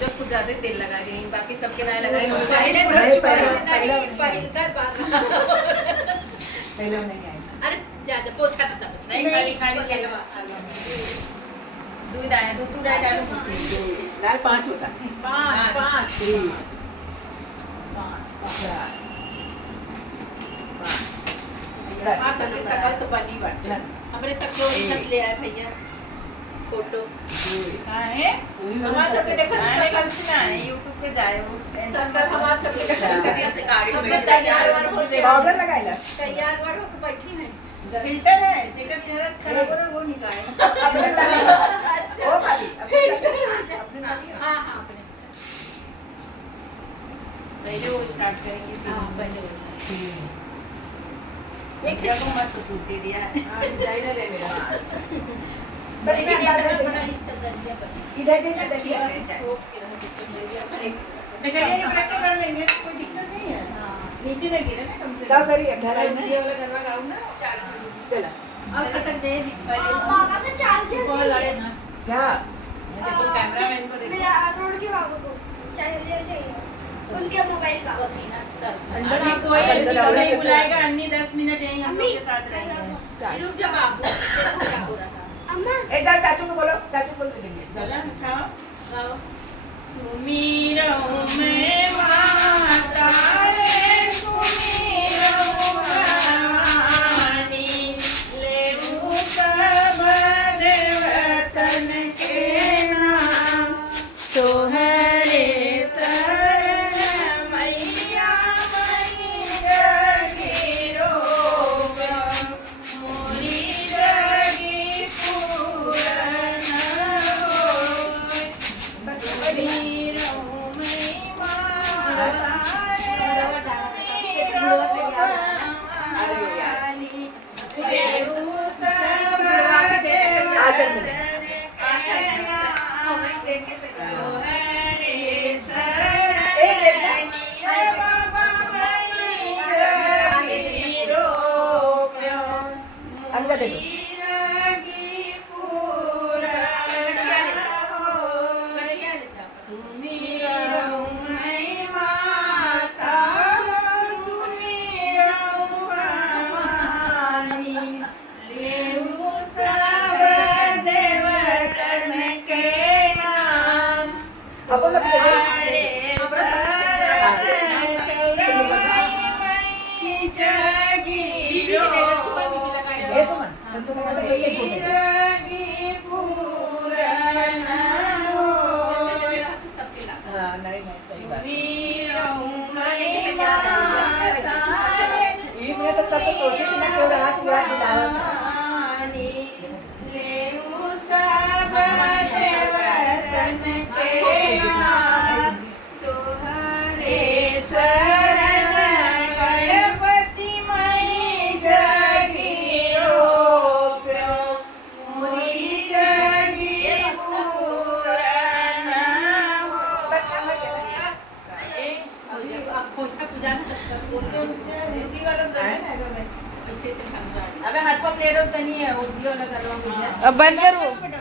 जब कुछ ज्यादा तेल लगा दी, बाकी सबके नए लगाए पहले नहीं आए। अरे ज्यादा पोछा था तब नहीं, खाली खाली तेल लगा दूध आया, दूध डालो। लाल 5 होता है। 5 3 हाँ सबके सकल तो बनी बाटे हमरे सबके ओरिजिनल ले आए भैया फोटो कहाँ है हमारे सबके देखो सकल सुना है YouTube पे जाए वो सकल हमारे सबके देखो से गाड़ी में हमने तैयार वार हो गए, पाउडर लगाइला। तैयार वार होके बैठी हैं फिल्टर है जेकर चेहरा खराब हो रहा है वो निकाले। अपने चली ओ भाभी अपने चली। हाँ हाँ अपने पहले वो स्टार्ट करेंगे हाँ पहले एक जगह मस्त सूट दे दिया है। डिजाइनर है मेरा बस मैं अंदाजा दे इधर देखना देखिए। जगह ये ब्लैक कर लेंगे कोई दिक्कत नहीं है। नीचे न गिरे ना कम से क्या करिए घर आई ये वाला गरबा गाऊं ना चला अब खसक दे बाबा का चार्जर कॉल लड़े ना क्या देखो कैमरामैन को देखो। मेरा रोड के बाबू को चार्जर चाहिए उनके मोबाइल का पसीना स्तर अभी कोई नहीं बुलाएगा, अन्नी 10 मिनट यहीं हम लोग के साथ रहेंगे। रुक जा बाबू देखो क्या हो रहा था अम्मा ए जाओ चाचू को बोलो, चाचू बोल के देंगे। चला उठाओ। गाओ सुमिरो मैं माता रे सुमिरो भवानी लेऊ सब देवतन के नाम तोहरे शरण मैया मई जगीरो मोरी जगी पूरन होय। बस अंदर देखो। गठिया ले जाओ अपन लोग बीबी के देगा सुबह बीबी लगाई ए सुमन तुम लगा दे ये बोल दे। सबके ला हां नहीं नहीं सही बात। ये मैं तो सब सोचे कि मैं क्यों रात याद दिलाया था। अबे हाथों प्लेट होता नहीं है वो वाला करवा अब बंद करो।